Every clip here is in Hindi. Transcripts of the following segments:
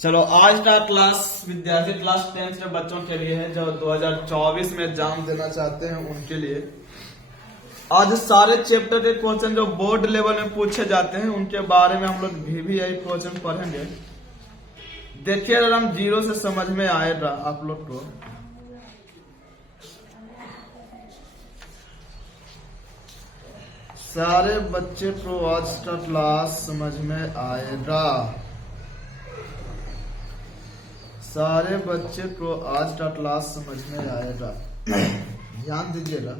चलो आज का क्लास विद्यार्थी क्लास 10 के बच्चों के लिए है जो 2024 में एग्जाम देना चाहते हैं उनके लिए। आज सारे चैप्टर के क्वेश्चन जो बोर्ड लेवल में पूछे जाते हैं उनके बारे में हम लोग VVI क्वेश्चन पढ़ेंगे। देखिए अगर हम जीरो से समझ में आएगा आप लोग को। सारे बच्चे को आज का क्लास समझ में आएगा। सारे बच्चे को आज का क्लास समझ में आएगा। ध्यान दीजिएगा।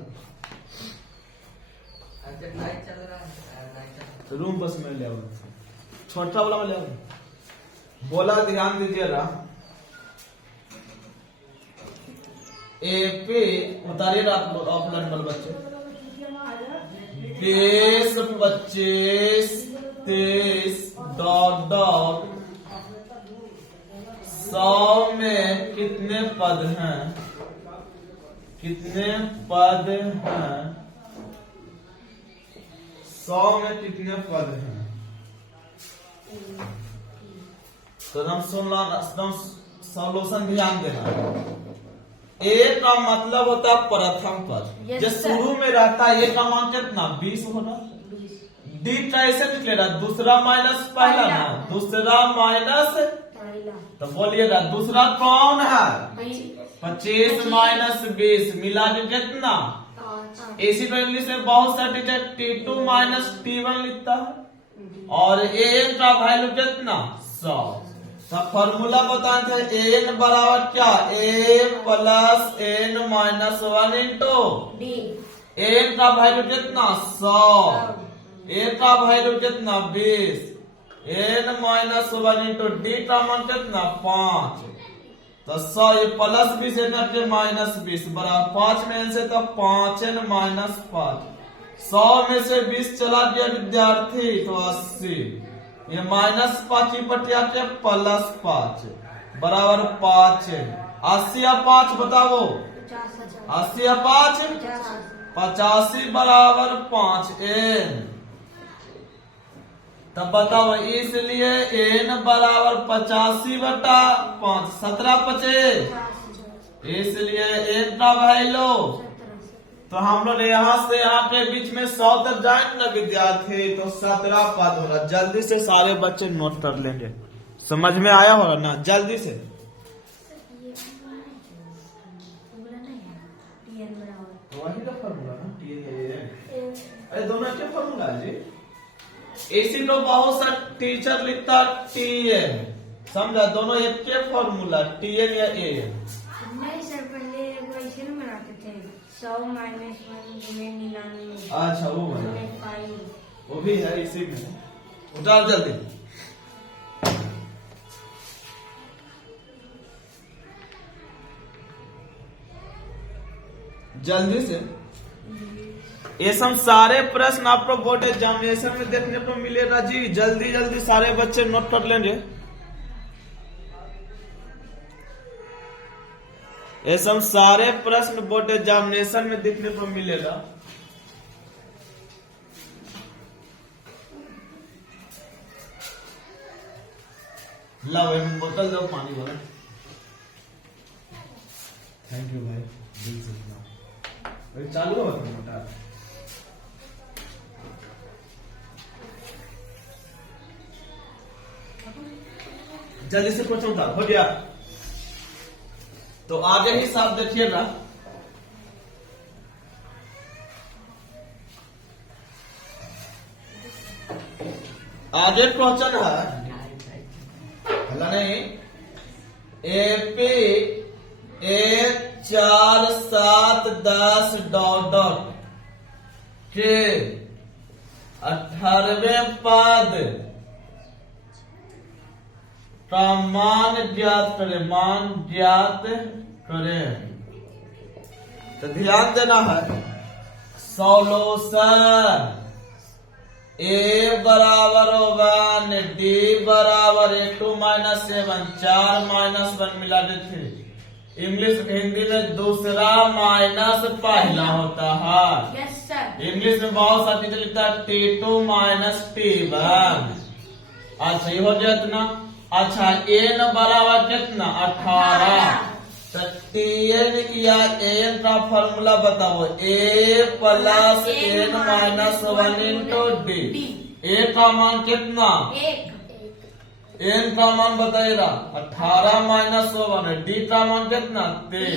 रूम बस में ले आओ, छोटा वाला में ले आओ। बोला ध्यान दीजिएगा। AP उतारिएगा आप नंबर बच्चे। 20, 25, 23 डॉट डॉट 100 में कितने पद हैं? कितने पद हैं? 100 में कितने पद हैं? तो हम सॉल्यूशन ध्यान देना। A का मतलब होता है प्रथम पद। जो शुरू में रहता है A का मान कितना 20 होगा। D कैसे निकलेगा? दूसरा माइनस पहला ना, दूसरा माइनस, तो बोलिएगा दूसरा कौन है? 25 माइनस 20 मिला के कितना? इसी तरह इंग्लिश में बहुत सा टीचर T2 माइनस T1 लिखता है। और A का वैल्यू कितना? 100। सब फॉर्मूला बताते थे। N बराबर क्या? A plus N minus 1 into N का वैल्यू कितना? 100। A का वैल्यू कितना? 20। N माइनस 1 इंटू D का मान कितना? 5। तो 100 ये प्लस 20 है माइनस 20 बराबर 5 में N से तो 5N माइनस 5। 100 में से 20 चला गया विद्यार्थी तो 80। ये माइनस 5 की पटिया के प्लस 5 बराबर 5N। 80 या 5 बताओ। 80 या 5 85 बराबर 5N। तब बताओ इसलिए N बराबर 85/5 17 25। इसलिए N का वैल्यू तो हम लोग यहाँ से यहाँ के बीच में 100 तक जाएंगे ना विद्यार्थी तो 17 पद होगा। जल्दी से सारे बच्चे नोट कर लेंगे। समझ में आया होगा ना? जल्दी से। वही का फॉर्मूला ना TN। अरे दोनों क्या फॉर्मूला है जी? इसी को बहुत सा टीचर लिखता TN। समझा? दोनों एक के फॉर्मूला TN या AN। नहीं सर, पहले वैसे ना बनाते थे 100 माइनस 1 में 99। अच्छा वो भी है इसी में। उठाओ जल्दी। जल्दी से। ये सब सारे प्रश्न आपको बोर्ड एग्जामिनेशन में देखने को मिलेगा जी। जल्दी जल्दी सारे बच्चे नोट कर लेंगे। ये सब सारे प्रश्न बोर्ड एग्जामिनेशन में देखने को मिलेगा। लाओ एक बोतल दो पानी वाला। थैंक यू भाई। दिल से अरे चालू हो मोटा। जल्दी से क्वेश्चन उतार। हो गया तो आगे ही साफ देखिएगा। आगे क्वेश्चन है हला नहीं AP 1 4 7 10 डॉट डॉट के 18वें पद का मान ज्ञात करें। मान ज्ञात करें। तो ध्यान देना है। सॉल्यूशन A बराबर 1 D बराबर 2 माइनस 7 4 माइनस 1 मिला के 3। इंग्लिश हिंदी में दूसरा माइनस पहला होता है। Yes sir. इंग्लिश में बहुत सा चीज लिखता है T2 माइनस T1। अच्छा ये हो गया इतना। अच्छा एन बराबर कितना 18। तो टीएन या एन का फॉर्मूला बताओ, a plus n minus 1 into d. A का मान कितना, एन का मान बताएगा 18 माइनस 1, डी का मान कितना 3।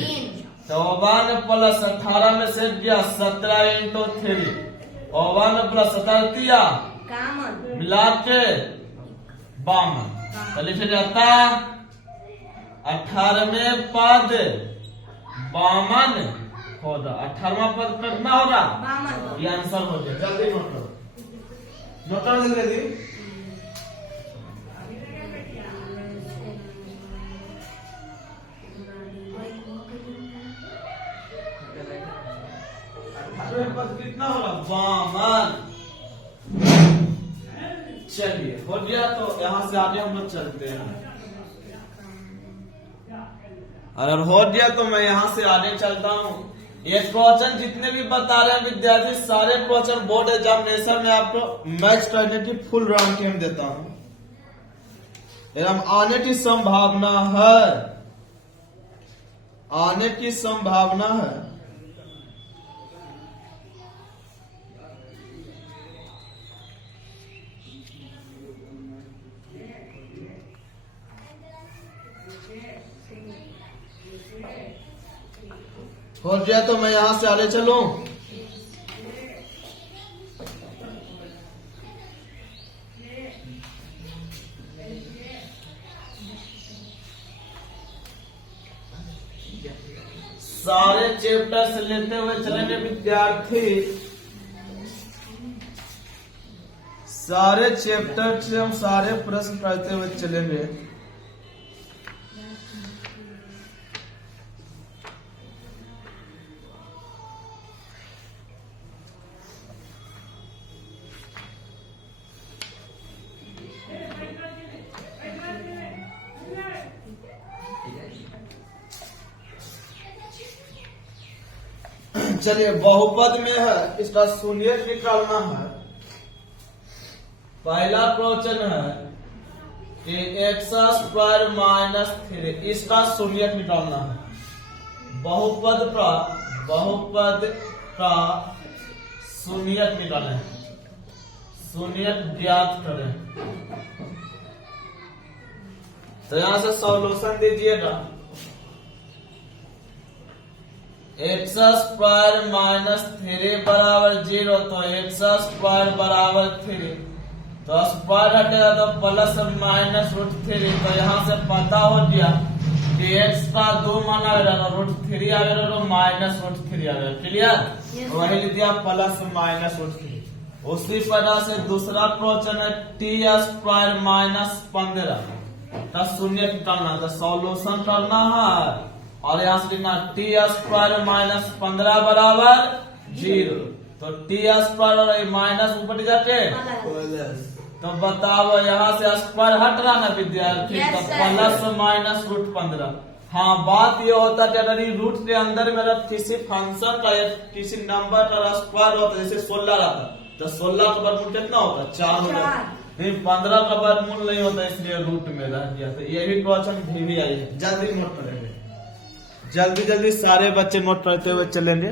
तो 1 प्लस 18 में से गया 17 इंटू 3, और 1 प्लस 17 मिला के 52। तो लिखा जाता 18वें पद 52 होगा। 18वां पद कितना होगा, ये आंसर हो गया। जल्दी नोट करो, नोट करो जल्दी। पद कितना होगा 52। चलिए हो गया, तो यहाँ से आगे हम लोग चलते हैं। अगर हो गया तो मैं यहाँ से आगे चलता हूँ। ये क्वेश्चन जितने भी बता रहे हैं विद्यार्थी, सारे क्वेश्चन बोर्ड एग्जामिनेशन में आपको मैच करने की फुल गारंटी हम देता हूँ। एवं आने की संभावना है, आने की संभावना है। हो गया तो मैं यहां से आगे चलूं। सारे चैप्टर से लेते हुए चलेंगे विद्यार्थी, सारे चैप्टर से हम सारे प्रश्न करते हुए चलेंगे। चलिए बहुपद में है, इसका शून्य निकालना है। पहला क्वेश्चन है कि एक्स स्क्वायर माइनस 3, इसका शून्य निकालना है। बहुपद का शून्य निकालना है, शून्य ज्ञात करें। तो यहां से सॉल्यूशन दीजिएगा। एक्स स्क्वायर माइनस 3 बराबर 0, तो एक्स स्क्वायर बराबर 3, तो स्क्वायर हटेगा तो प्लस माइनस रूट 3। तो यहाँ से पता हो गया कि एक्स का 2 मान आएगा, रूट 3 आएगा तो माइनस रूट 3 आएगा। क्लियर, वही लिख दिया प्लस माइनस रूट 3। उसी तरह से दूसरा क्वेश्चन है टी स्क्वायर माइनस 15 का शून्य निकालना, तो सॉल्यूशन करना है। और यहाँ से लिखना टी स्क्वायर माइनस 15 बराबर 0, तो टी स्क्वायर और माइनस ऊपर जाके तो बताओ यहाँ से स्क्वायर हट रहा ना विद्यार्थी, तो प्लस माइनस रूट 15। हाँ, बात ये होता है अगर रूट के अंदर मेरा किसी फंक्शन का या किसी नंबर का स्क्वायर होता, जैसे 16 रहता, तो 16 का वर्गमूल कितना होता 4 होता, नहीं 15 का वर्गमूल नहीं होता, इसलिए रूट में रह गया। तो ये भी क्वेश्चन भी आई है, जल्दी नोट करेंगे। जल्दी सारे बच्चे नोट करते हुए चलेंगे।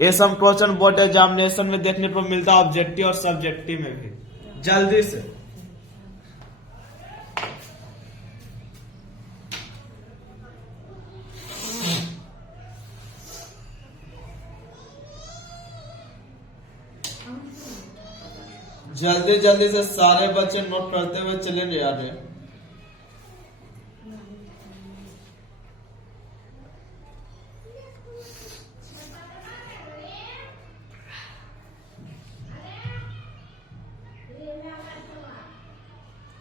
ये सब क्वेश्चन बोर्ड एग्जामिनेशन में देखने को मिलता है, ऑब्जेक्टिव और सब्जेक्टिव में भी। जल्दी से जल्दी से सारे बच्चे नोट करते हुए चलेंगे आगे।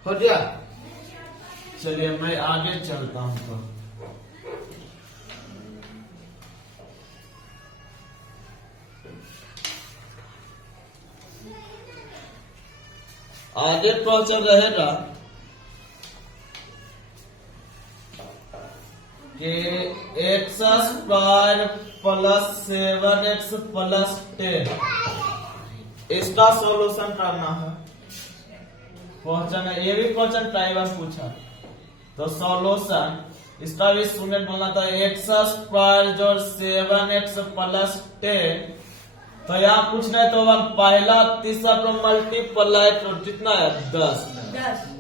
हो गया, चलिए मैं आगे चलता हूँ। तो आगे क्वेश्चन रहेगा कि x square plus 7x plus 10, इसका सॉल्यूशन करना है। क्वेश्चन है, ये भी क्वेश्चन कई बार पूछा। तो सॉल्यूशन इसका भी शून्य बोलना था एक्स स्क्वायर जोड़ 7x प्लस 10। तो यहाँ कुछ नहीं तो पहला तीसरा को मल्टीप्लाई तो कितना है 10।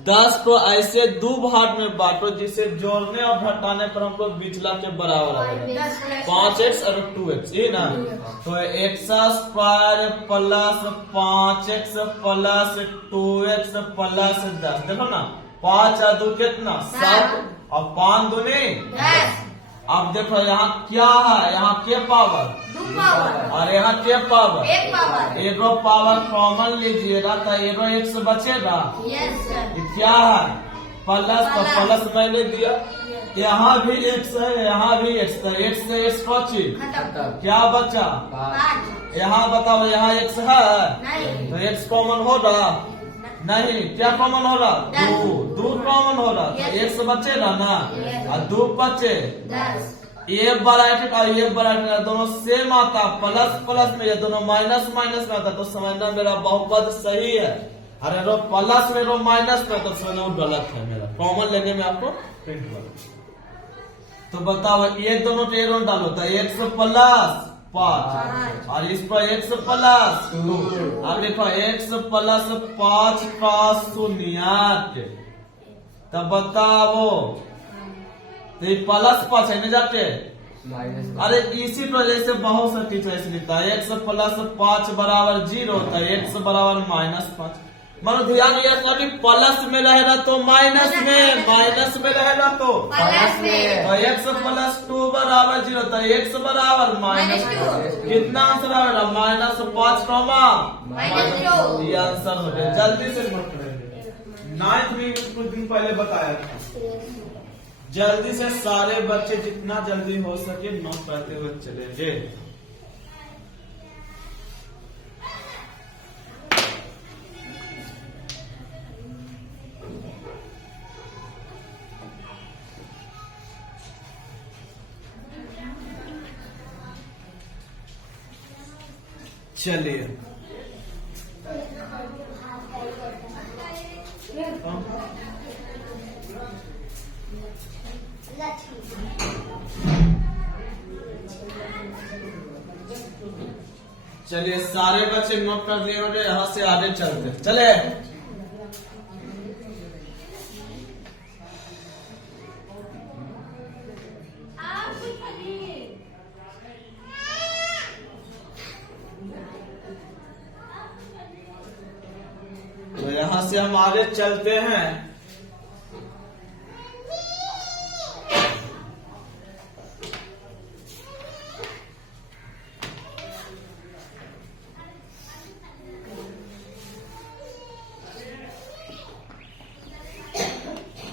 10 को ऐसे दो भाग में बांटो जिसे जोड़ने और घटाने पर हमको बिचला के बराबर आएगा 5x और 2x ये ना। तो x square plus 5x plus 2x plus 10 देखो ना 5 और 2 कितना 7 और 5 दूनी 10। अब देखो यहाँ क्या है यहाँ के पावर 2 पावर और यहाँ के पावर 1 पावर। एगो पावर कॉमन लीजिएगा तो एगो x बचेगा। Yes sir. ये क्या है प्लस तो प्लस मैंने दिया। यहाँ भी x है यहाँ भी x है x से x बची खत्म। क्या बचा 5 यहाँ बताओ यहाँ x है नहीं तो x कॉमन हो रहा नहीं क्या कॉमन हो रहा 2 कॉमन हो रहा तो x बचेगा ना और 2 बचे 10। ये ब्रैकेट और ये ब्रैकेट दोनों सेम आता प्लस प्लस में ये दोनों माइनस माइनस में आता तो समझना मेरा बहुपद सही है। अरे रो प्लस में रो माइनस में तो समझना गलत है मेरा कॉमन लेने में आपको प्रिंट करो। तो बताओ ये दोनों तो ये दोनों डालो तो x प्लस 5 और इस पर x प्लस 2। अब देखो x प्लस 5 का शून्यात तब बताओ तो ये प्लस 5 है नहीं जाते। अरे इसी वजह से बहुत सा टीचर ऐसे लिखता है x प्लस 5 बराबर 0 होता है x बराबर -5। मानो ध्यान ये कभी प्लस में रहेगा तो माइनस में रहेगा तो प्लस में। तो x प्लस 2 बराबर 0 तो x बराबर -2 कितना आंसर आएगा -5 -2 ये आंसर हो गया। जल्दी से नोट करेंगे 9th में कुछ दिन पहले बताया था। जल्दी से सारे बच्चे जितना जल्दी हो सके नोट करते हुए चलेंगे। चलिए चलिए सारे बच्चे नोट कर दिए होंगे यहाँ से आगे चलते चले। तो यहाँ से हम आगे चलते हैं।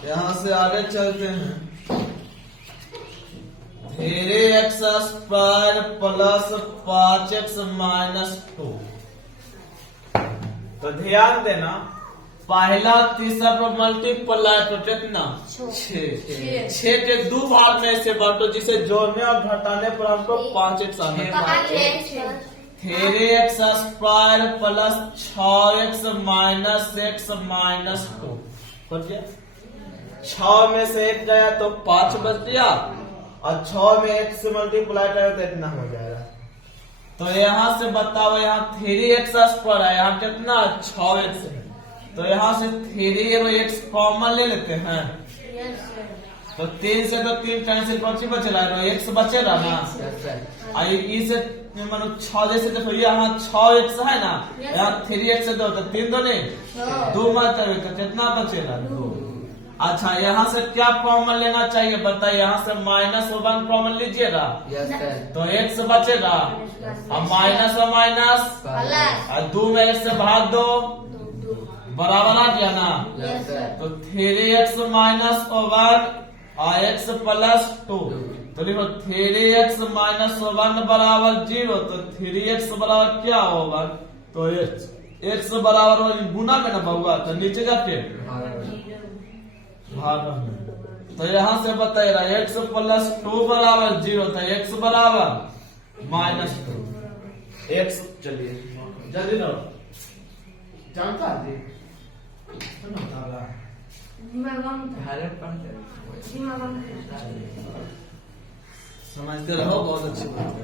यहाँ से आगे चलते हैं। धीरे x स्क्वायर प्लस 5x -2। तो ध्यान देना पहला तीसरा पर मल्टीप्लाई तो कितना 6 के 2 भाग में से बांटो जिसे जोड़ने और घटाने पर हमको 5x आना है। 3x square plus 6x -x -2 हो गया। 6 में से 1 गया तो 5 बच गया और 6 में 1 से मल्टीप्लाई करें तो इतना हो जाएगा। तो यहाँ से बताओ यहाँ 3x स्क्वायर है यहाँ कितना 6x है तो यहाँ से 3x कॉमन ले लेते हैं। तो 3 से तो 3 कैंसिल कौन बचेगा x बचेगा ना। इसे मानो 6 जैसे देखो यहाँ 6x है ना यहाँ 3x से 2 तो 3 दो नहीं 2 मत तो कितना बचेगा 2। अच्छा यहाँ से क्या कॉमन लेना चाहिए बताइए। यहाँ से -1 कॉमन लीजिएगा तो x बचेगा अब माइनस और माइनस और 2 में 1 से भाग दो बराबर आ गया ना। तो 3x -1 और x प्लस 2 तो देखो 3x -1 बराबर 0 तो 3x बराबर क्या होगा तो x बराबर गुना में ना होगा तो नीचे जाके भाग में। तो यहाँ से बताइएगा x प्लस 2 बराबर 0 तो x बराबर -2 x। चलिए जल्दी नो जानता है समझते रहो, बहुत अच्छी बात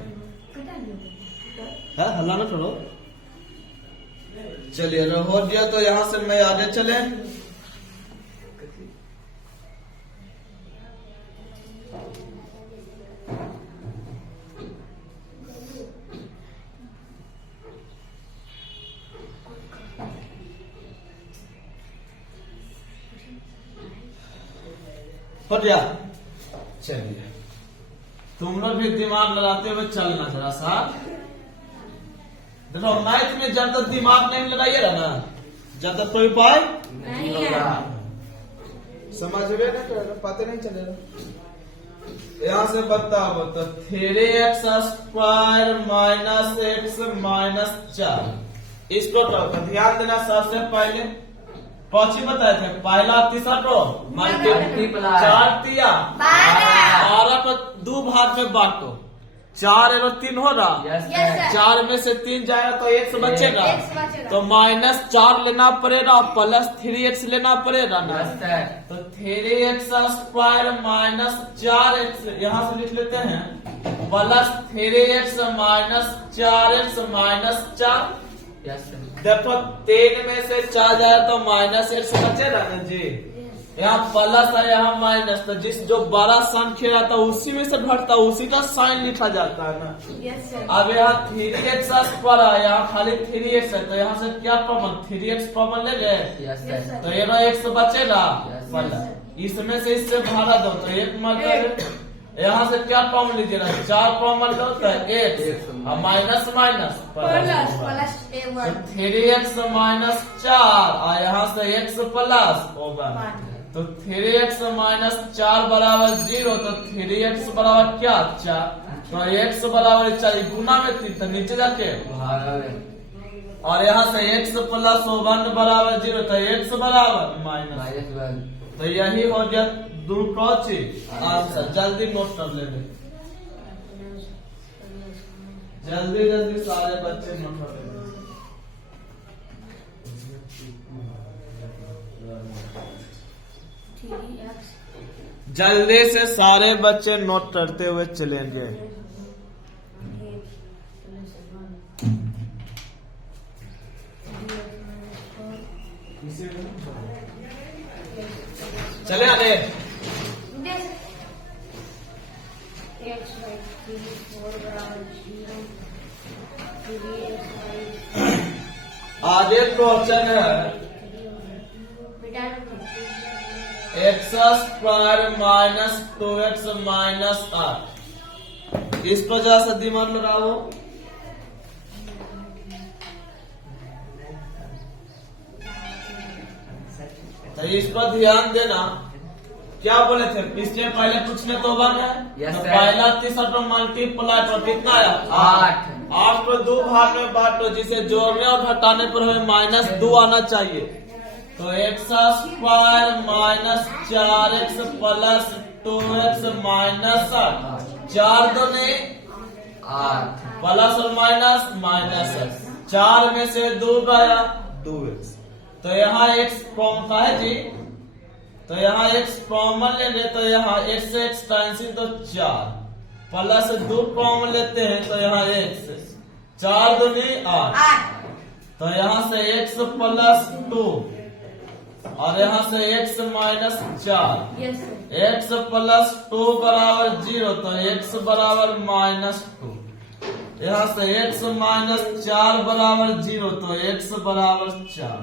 है, हल्ला ना करो। चलिए हो गया, तो यहाँ से मैं आगे चले। हो गया। चलिए तुम लोग भी दिमाग लगाते हुए चलना जरा सा। देखो मैथ में जब तक दिमाग नहीं लगाइएगा ना, जब तक कोई उपाय नहीं है। समझ रहे ना, पता नहीं चलेगा। यहाँ से बताओ तो 3x square minus x minus 4, इसको तो ध्यान देना। सबसे पहले कौची बताए थे, पहला तीसरा को मल्टीप्लाई 4 तिया 12 को 2 भाग में बांटो, 4 और 3 हो रहा। 4 में से 3 जाएगा तो x बचेगा, तो -4 लेना पड़ेगा, प्लस 3x लेना पड़ेगा ना। तो 3x स्क्वायर माइनस 4x यहाँ से लिख लेते हैं, plus 3x minus 4x minus 4। देखो 3 में से 4 जाए तो -x बचेगा ना जी। यहाँ प्लस है, यहाँ माइनस, तो जिस जो बड़ा संख्या रहता है उसी में से घटता है, उसी का साइन लिखा जाता है ना। अब यहाँ 3x स्क्वायर है, यहाँ खाली 3x है, तो यहाँ से क्या कॉमन 3x कॉमन ले गए, तो ये x बचेगा। इसमें से इससे भागा दो तो 1 मतलब, यहाँ से क्या कॉमन लीजिएगा, 4 कॉमन लो तो x, minus minus plus 3x minus 4, और यहाँ से x प्लस होगा, तो 3x माइनस 4 बराबर 0, तो 3x बराबर क्या 4, तो x बराबर 4 गुना में 3, तो नीचे जाके और यहाँ से x प्लस 1 बराबर 0, तो x बराबर माइनस। तो यही हो गया दो कौची आंसर। जल्दी नोट कर लेंगे, जल्दी जल्दी सारे बच्चे नोट कर लेंगे। जल्दी से सारे बच्चे नोट करते हुए चलेंगे। चले आगे। आगे क्वेश्चन है x square minus 2x minus 8, इस पर जरा सा दिमाग लगाओ। तो इस पर ध्यान देना। क्या बोले थे, इसके पहले पूछने तो बन है, तो पहला तीसरा तो मल्टीप्लाई पर कितना है 8 को 2 भाग में बांटो, जिसे जोड़ने और घटाने पर हमें -2 आना चाहिए। तो x square minus 4x plus 2x minus 8, 4 दूनी 8 प्लस और माइनस माइनस 4 में से 2 गया 2x, तो यहाँ x कॉमन का है जी, तो यहाँ x कॉमन लेंगे, तो यहाँ x से x कैंसिल, तो 4 प्लस 2 कॉमन लेते हैं, तो यहाँ x 4 दूनी 8, तो यहाँ से x प्लस 2 और यहाँ से x माइनस 4, x प्लस 2 बराबर 0, तो x बराबर -2, यहाँ से x माइनस 4 बराबर 0, तो x बराबर 4।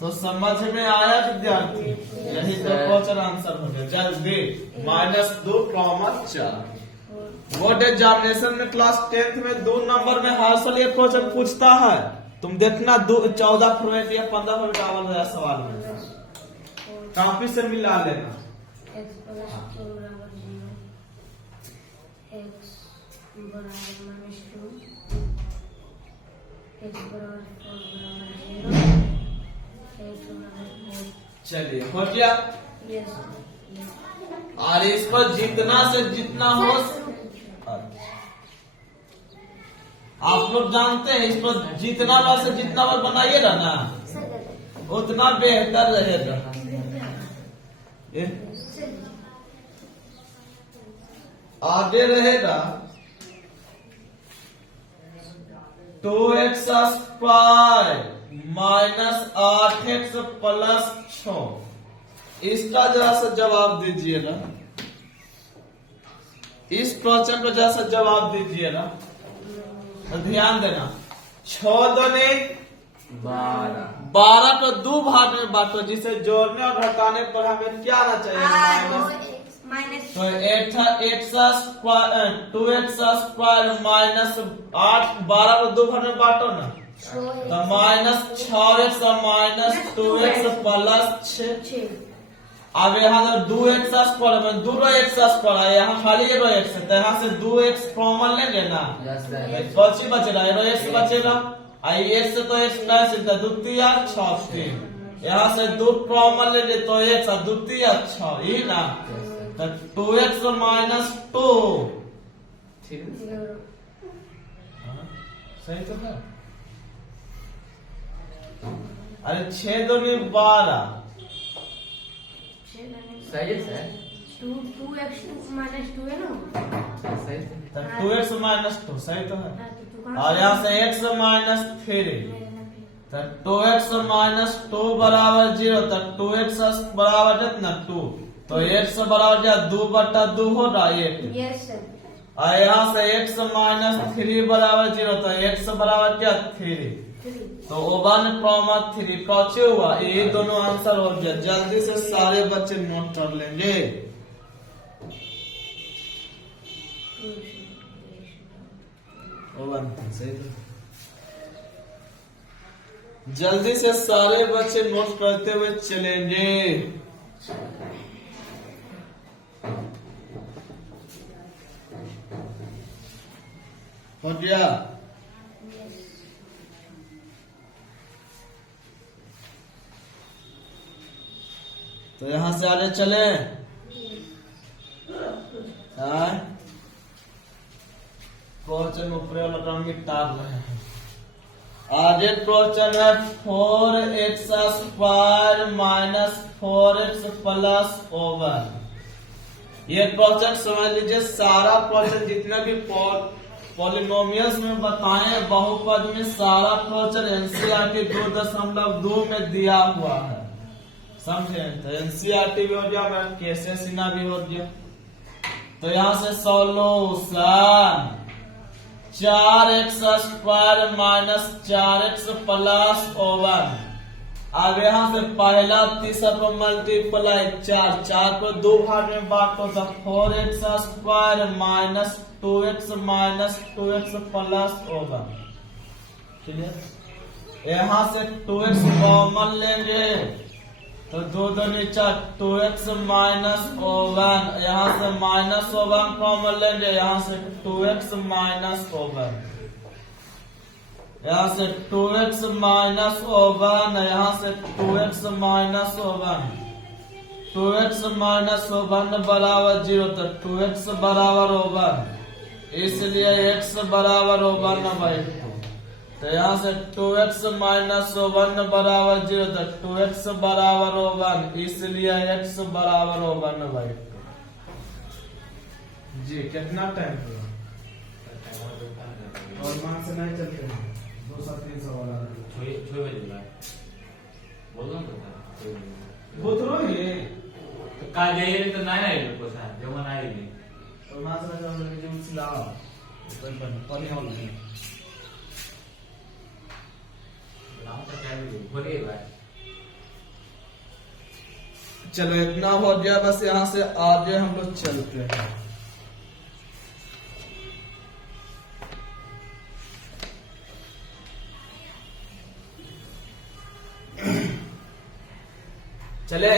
तो समझ में आया विद्यार्थी, यही तो क्वेश्चन आंसर हो गया। जल्दी -2 4। बोर्ड एग्जामिनेशन में क्लास 10th में 2 नंबर में हर साल ये क्वेश्चन पूछता है, तुम देखना 14 फरवरी या 15 फरवरी आवल है सवाल में, कॉपी से मिला लेना। x प्लस 2 बराबर 0, x बराबर -2, x बराबर 4 बराबर 0, x बराबर 4। चलिए हो गया। और इसको जितना से जितना हो, आप लोग जानते हैं, इसको जितना बार से जितना बार बनाइएगा ना उतना बेहतर रहेगा। आगे रहेगा 2x² माइनस 8x प्लस 6। इसका जरा सा जवाब दीजिएगा, इस क्वेश्चन को जरा सा जवाब दीजिएगा। तो ध्यान देना, 6 दूनी 12 को 2 भाग में बांटो, जिसे जोड़ने और घटाने पर हमें क्या आना चाहिए? माइनस। तो 2x² माइनस 8, 12 को 2 भाग में बांटो ना, तो minus 6x minus 2x plus 6। अब यहाँ 2x² में 2x² है, यहाँ खाली x है, तो यहाँ से 2x कॉमन लेंगे ना, बची बचेगा x बचेगा। x से तो x कैंसिल, द्वितीय 6। यहाँ से 2 कॉमन लेंगे तो x द्वितीय 6 ही ना, तो 2x माइनस 2 सही तो है। अरे 6 दूनी 12 सही है। 2x माइनस 2 है ना, तो 2x माइनस 2 सही तो है। और यहाँ से x माइनस 3, तो 2x माइनस 2 बराबर 0, तो 2x बराबर कितना 2, तो x बराबर क्या 2/2 हो रहा है 1। Yes sir. और यहाँ से x माइनस 3 बराबर 0, तो x बराबर क्या 3, तो 1,3 कौचे हुआ, ये दोनों आंसर हो गया। जल्दी से सारे बच्चे नोट कर लेंगे। सही तो। जल्दी से सारे बच्चे नोट करते हुए चलेंगे। हो गया? तो यहाँ से आगे चले। क्वेश्चन ऊपर वाला काम टार रहे हैं। आगे क्वेश्चन है 4x² माइनस 4x प्लस 1। ये क्वेश्चन समझ लीजिए, सारा क्वेश्चन जितने भी पॉलिनोमियल्स में बताए बहुपद में सारा क्वेश्चन एनसीईआरटी 2.2 में दिया हुआ है, समझे? तो एनसीईआरटी भी हो गया, मेरा केसेसिना भी हो गया। तो यहाँ से solution 4x² minus 4x plus 1। अब यहाँ से पहला तीसरा को मल्टीप्लाई 4 को 2 भाग में बांटो, तो 4x² minus 2x plus 1। Clear? यहाँ से 2x कॉमन लेंगे, तो 2 दूनी 4, 2x माइनस 1। यहाँ से माइनस 1 कॉमन लेंगे, यहाँ से 2x माइनस 1। यहाँ से 2x माइनस 1, यहाँ से 2x माइनस 1। 2x माइनस 1 बराबर 0, तो 2x बराबर 1, इसलिए x बराबर 1/2। तो यहाँ से 2x माइनस 1 बराबर 0, तो 2x बराबर 1, इसलिए x बराबर 1/2। जी कितना टाइम हुआ? और मान से नहीं चलते हैं 200-300 वाला बोतरो ही तो काल जाइए तो नहीं आएगा कोसा जो मन आएगी और मान से नहीं चलते जो सिलाओ पनी हो नहीं लाओ तो क्या भी बोले भाई। चलो इतना हो गया, बस यहाँ से आगे हम लोग चलते हैं। चले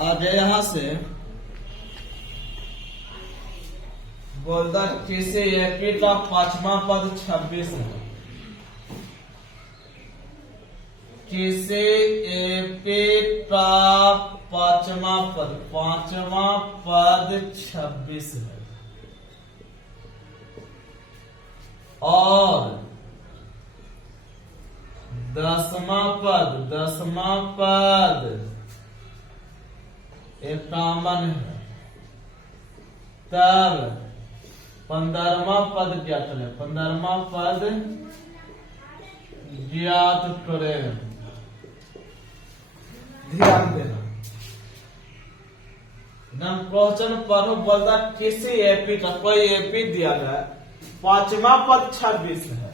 आगे यहाँ से बोलता किसी एपी का 5वां पद 26 है। किसी एपी का 5वां पद 26 है और दसवां पद एक कॉमन है। तब 15वां पद क्या करें? 15वां पद ज्ञात करें। ध्यान देना, क्वेश्चन पढ़ो, बोलता किसी एपी का कोई एपी दिया गया, 5वां पद 26 है,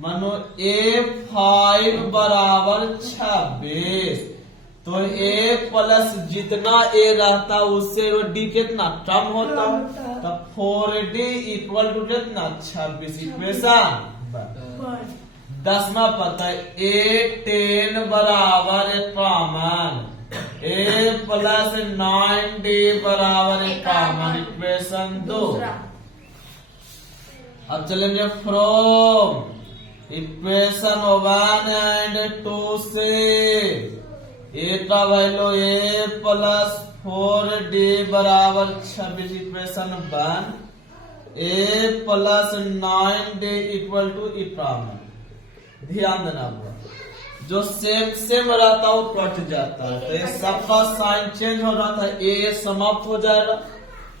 मानो A5 बराबर 26, तो A प्लस जितना A रहता उससे वो D कितना कम होता, तब 4D इक्वल टू कितना 26 इक्वेशन। 10वां पता है A10 बराबर कॉमन, A प्लस 9D बराबर कॉमन इक्वेशन 2। अब चलेंगे फ्रॉम इक्वेशन 1 एंड 2 से A का वैल्यू A प्लस 4D बराबर 26 equation 1, A plus 9D equal to E common. ध्यान देना हुआ, जो सेम रहता है वो कट जाता है, तो ये सबका साइन चेंज हो रहा था, A समाप्त हो जाएगा।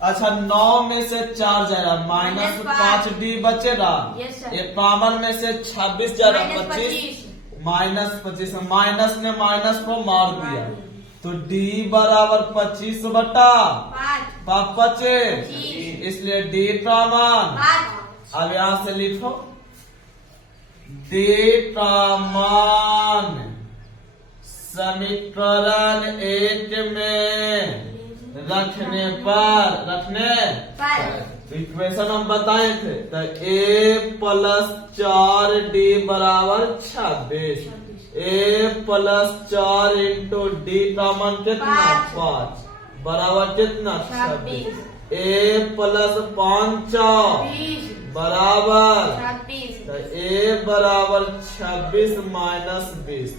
अच्छा 9 में से 4 जाएगा, -5D बचेगा, ये कॉमन में से 26 जाएगा, 25 -25, माइनस ने माइनस को मार दिया, तो D बराबर 25 बटा 5, इसलिए D कॉमन। अब यहां से लिखो D कॉमन समीकरण 1 में रखने पर इक्वेशन हम बताए थे, तो A प्लस 4D बराबर 26, A plus 4 into D common कितना 5 बराबर कितना 26, A प्लस 5 बराबर, तो A बराबर 26 माइनस 20,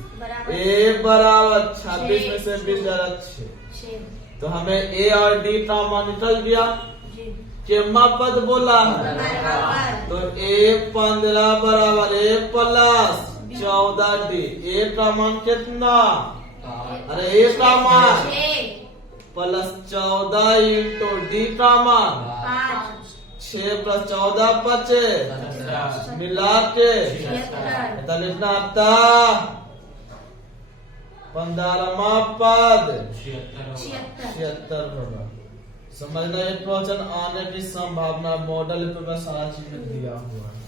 A बराबर 26 में से 20 ज़रा 6, तो हमें A और D कॉमन निकल गया। केमा पद बोला है, तो A15 बराबर A प्लस 14D, A का मान कितना, अरे A का मान प्लस 14 इंटू D का मान 6 प्लस 14 25, मिला के लिखना आता 15वां पद 76 होगा। समझना, एक क्वेश्चन आने की संभावना मॉडल पे सारा चीज में दिया हुआ है,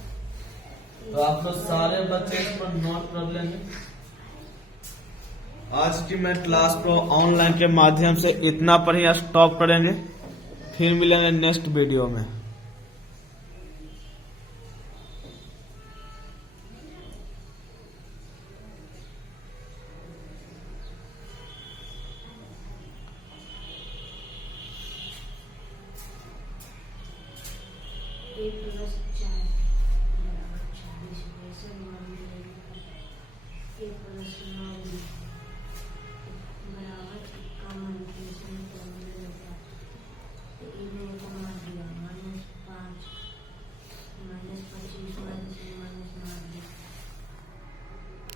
तो आप लोग सारे बच्चे इस पर नोट कर लेंगे। आज की मैं क्लास को ऑनलाइन के माध्यम से इतना पर ही स्टॉप करेंगे, फिर मिलेंगे नेक्स्ट वीडियो में। A plus